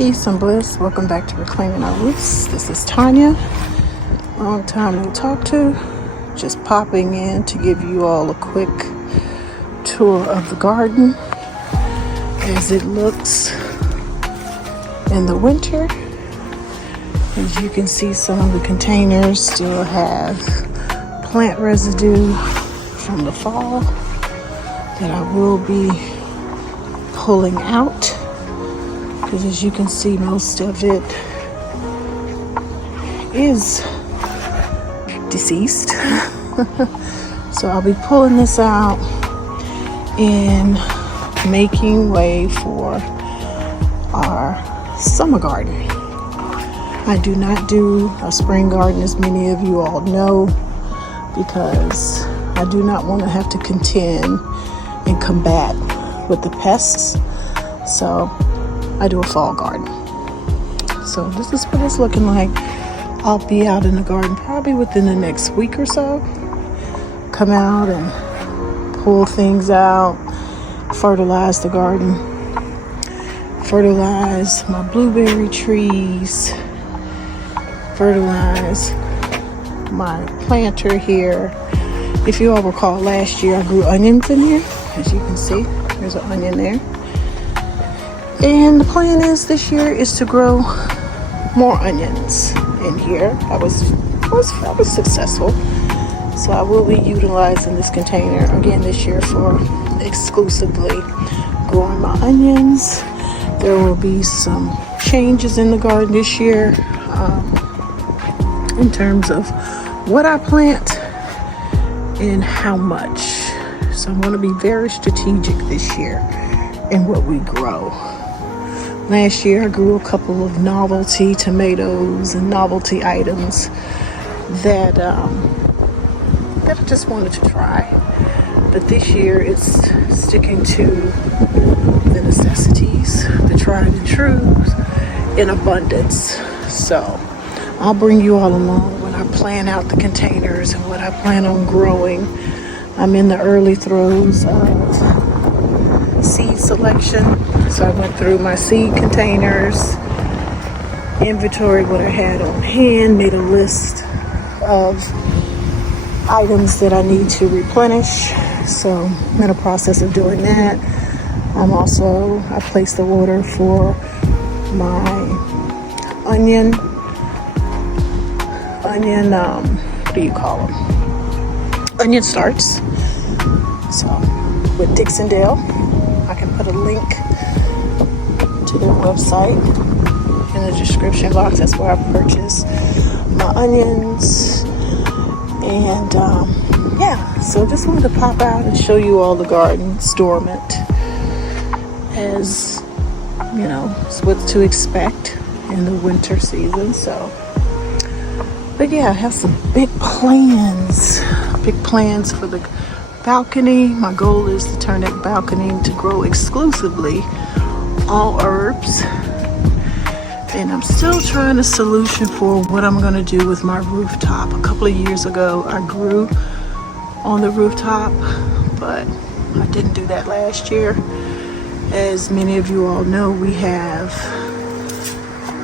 Peace and bliss. Welcome back to Reclaiming Our Roots. This is Tanya. Long time no talk to. Just popping in to give you all a quick tour of the garden as it looks in the winter. As you can see, some of the containers still have plant residue from the fall that I will be pulling out. Because as you can see, most of it is deceased. So I'll be pulling this out and making way for our summer garden. I do not do a spring garden, as many of you all know, because I do not want to have to contend and combat with the pests. So I do a fall garden. So this is what it's looking like. I'll be out in the garden probably within the next week or so. Come out and pull things out, fertilize the garden, fertilize my blueberry trees, fertilize my planter here. If you all recall, last year I grew onions in here. As you can see, there's an onion there. And the plan is this year is to grow more onions in here. I was successful. So I will be utilizing this container again this year for exclusively growing my onions. There will be some changes in the garden this year in terms of what I plant and how much. So I'm going to be very strategic this year in what we grow. Last year I grew a couple of novelty tomatoes and novelty items that I just wanted to try. But this year it's sticking to the necessities, the tried and trues in abundance. So I'll bring you all along when I plan out the containers and what I plan on growing. I'm in the early throes of seed selection. So I went through my seed containers, inventoried what I had on hand, made a list of items that I need to replenish. So I'm in the process of doing that. I placed the order for my onion, what do you call them? Onion starts. So with Dixondale, I can put a link to their website in the description box. That's where I purchase my onions. And so just wanted to pop out and show you all the gardens dormant, as you know, it's what to expect in the winter season. But yeah, I have some big plans for the balcony. My goal is to turn that balcony to grow exclusively all herbs. And I'm still trying a solution for what I'm going to do with my rooftop. A couple of years ago I grew on the rooftop, but I didn't do that last year. As many of you all know, we have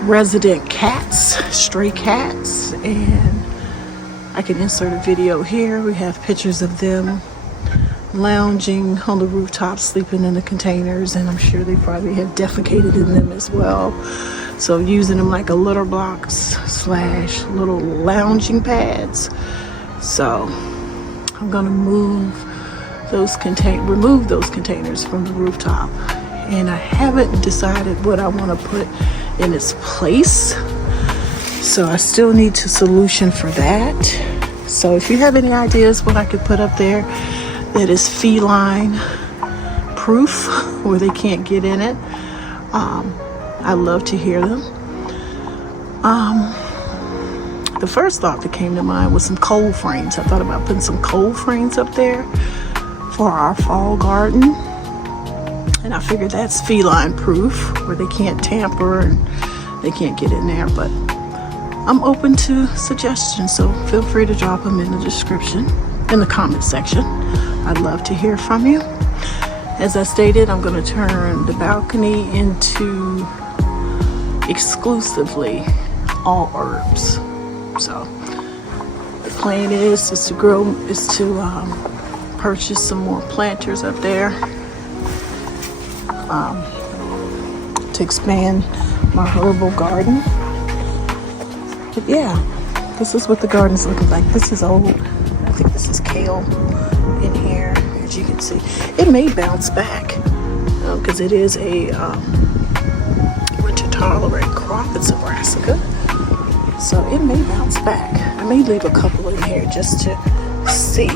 resident cats, stray cats, and I can insert a video here. We have pictures of them lounging on the rooftop, sleeping in the containers, and I'm sure they probably have defecated in them as well. So using them like a litter box / little lounging pads. So I'm gonna remove those containers from the rooftop, and I haven't decided what I want to put in its place. So I still need to solution for that. So if you have any ideas what I could put up there that is feline proof, where they can't get in it, I love to hear them. The first thought that came to mind was some cold frames. I thought about putting some cold frames up there for our fall garden, and I figured that's feline proof, where they can't tamper and they can't get in there. But I'm open to suggestions, so feel free to drop them in the description, in the comment section. I'd love to hear from you. As I stated, I'm going to turn the balcony into exclusively all herbs. So the plan is to purchase some more planters up there, to expand my herbal garden. But yeah, this is what the garden's looking like. This is old. I think this is kale in here, as you can see. It may bounce back because it is a winter tolerant crop. It's a brassica, so it may bounce back. I may leave a couple in here just to see.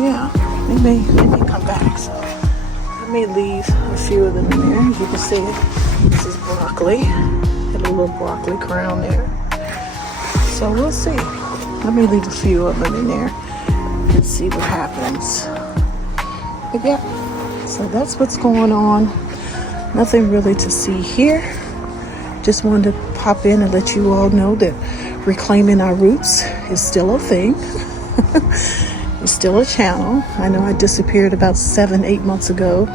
Yeah, they may come back. So I may leave a few of them in there. As you can see, this is broccoli. Got a little broccoli crown there. So we'll see. Let me leave a few of them in there and see what happens. But yeah, so that's what's going on. Nothing really to see here. Just wanted to pop in and let you all know that reclaiming our roots is still a thing. It's still a channel. I know I disappeared about 7-8 months ago.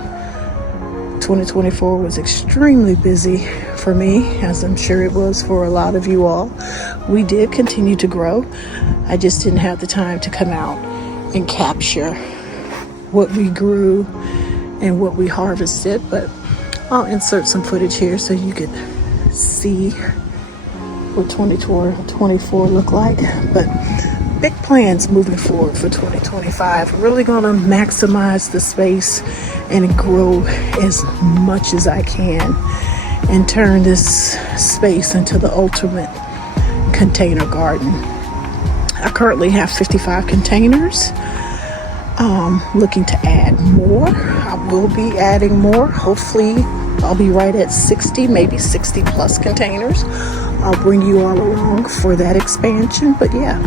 2024 was extremely busy for me, as I'm sure it was for a lot of you all. We did continue to grow. I just didn't have the time to come out and capture what we grew and what we harvested, but I'll insert some footage here so you could see what 2024 looked like. But big plans moving forward for 2025. Really gonna maximize the space and grow as much as I can and turn this space into the ultimate container garden. I currently have 55 containers. Looking to add more. I will be adding more. Hopefully I'll be right at 60, maybe 60 plus containers. I'll bring you all along for that expansion. But yeah,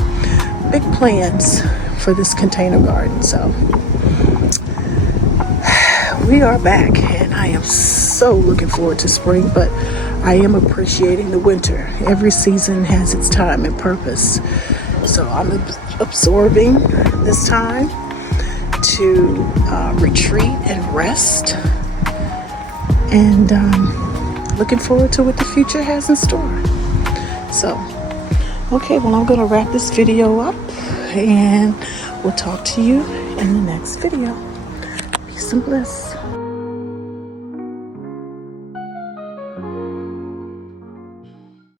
big plans for this container garden. So we are back, and I am so looking forward to spring, but I am appreciating the winter. Every season has its time and purpose. So I'm absorbing this time to retreat and rest, and looking forward to what the future has in store. So, okay, well, I'm going to wrap this video up, and we'll talk to you in the next video. Peace and bliss.